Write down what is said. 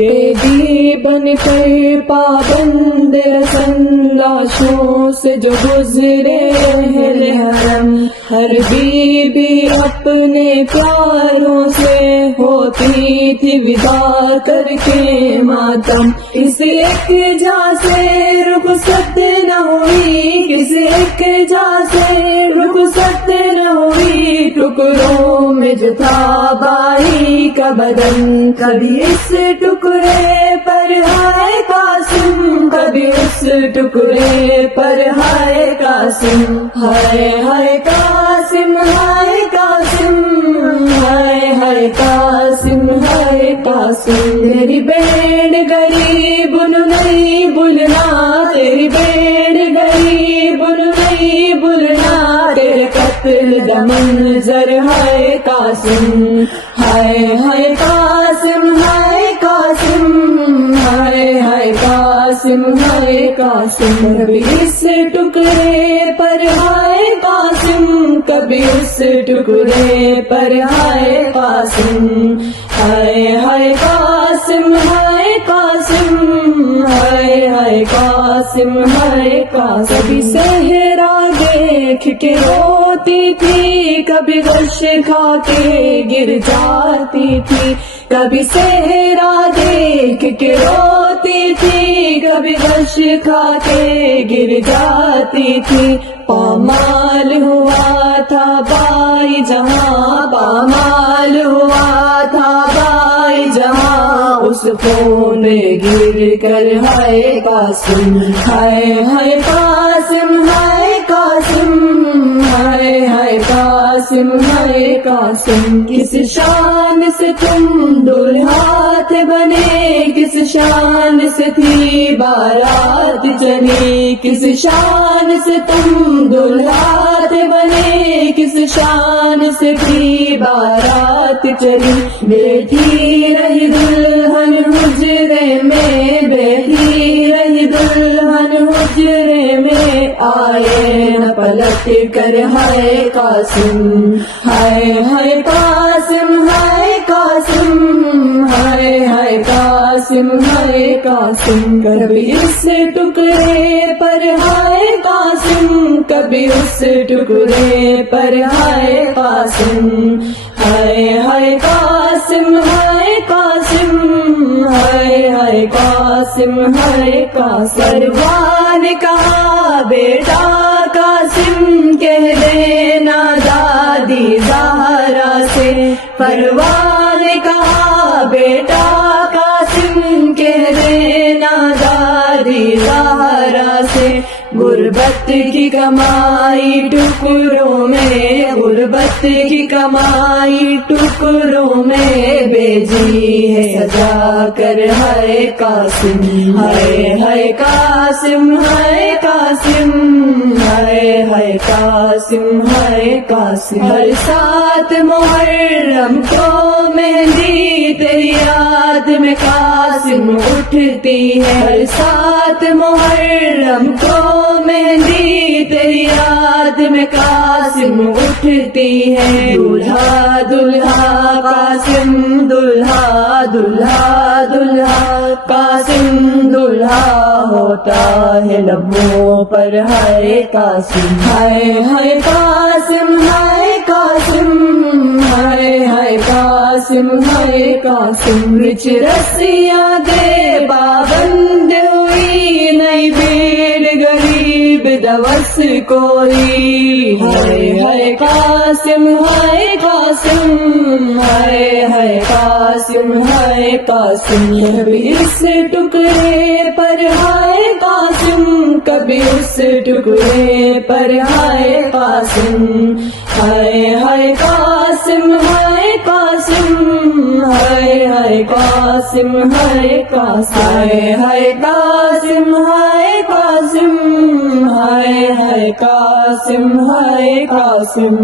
قیدی بن کر پابند رسن لاشوں سے جو گزرے اہل حرم، ہر بیوی اپنے پیاروں سے ہوتی تھی ودا کر کے ماتم، کسی ایک جا سے رخصت نہ ہوئی، کسی ایک جا سے رخصت نہ ہوئی، ٹکڑوں میں جو تھا بائی کا بدن، کبھی اس ٹکڑے پر ہائے قاسم، کبھی اس ٹکڑے پر ہائے قاسم، ہائے ہائے قاسم، ہائے قاسم، ہائے ہائے قاسم، ہائے قاسم، تیری بیڑ غریب نہیں بھولنا، تیری بیڑ غریب نہیں بھولنا، تیرے قتل کا منظر ہائے قاسم، ہائے ہائے قاسم، ہائے قاسم، ہائے ہائے قاسم، ہائے قاسم، کبھی اس ٹکڑے پر ہائے قاسم، کبھی اس ٹکڑے پر ہائے قاسم، ہائے ہائے قاسم، ہائے قاسم، ہائے ہائے قاسم، ہائے قاسم، کبھی صحرا دیکھ کے روتی تھی، کبھی غش کھا کے گر جاتی تھی، کبھی صحرا دیکھ کے روتی تھی، کبھی غش کھا کے گر جاتی تھی، پامال ہوا تھا بائی جہاں، پامال ہوا تھا بائی جہاں، اس خون گر کر ہائے قاسم، ہائے ہائے قاسم، ہائے قاسم، ہائے ہائے قاسم، ہائے قاسم، کس شان سے تم دلہا تھے بنے، کس شان سے تھی بارات چلی، کس شان سے تم دلہا تھے بنے، کس شان سے تھی بارات چلی، بیٹھی رہی دلہن حجرے میں، بیٹھی رہی دلہن حجرے میں، آئے نہ پلٹ کر ہائے قاسم، ہائے ہائے قاسم، ہائے قاسم، ہائے ہائے قاسم، ہائے قاسم، کبھی اس ٹکڑے پر ہائے قاسم، کبھی اس ٹکڑے پر ہائے قاسم، ہائے ہائے قاسم، ہائے قاسم، ہائے ہائے قاسم، ہائے قاسم، سروان کہا بیٹا قاسم کہہ دینا دادی زہرا سے، پروان کہا بیٹا قاسم کہہ دینا دادی زہرا سے، غربت کی کمائی ٹکڑوں میں، غربت کی کمائی ٹکڑوں میں بھیجی ہے سجا کر ہائے قاسم، ہائے ہائے قاسم، ہائے قاسم، ہائے ہائے قاسم، ہائے قاسم، ہر سات محرم کو مہندی تیری یاد میں قاسم اٹھتی ہے، ہر سات محرم کو مہندی تیری یاد میں قاسم اٹھتی ہے، دلہا دلہا قاسم، دلہا دلہا دلہا قاسم، دلہا ہوتا ہے لبوں پر ہائے قاسم، ہائے ہائے قاسم، ہائے قاسم، ہائے ہائے قاسم، ہائے قاسم، رچ رسیاں دے پابند ہوئی، نئی بھیڑ غریب دوس کوئی، ہائے ہائے قاسم، ہائے قاسم، ہائے ہائے قاسم، ہائے قاسم، کبھی اس ٹکڑے پر ہائے قاسم، کبھی اس ٹکڑے پر ہائے قاسم، ہائے ہائے قاسم، ہائے قاسم، ہائے ہائے قاسم، ہائے قاسم، ہائے ہائے قاسم، ہائے قاسم، ہائے ہائے قاسم، ہائے قاسم۔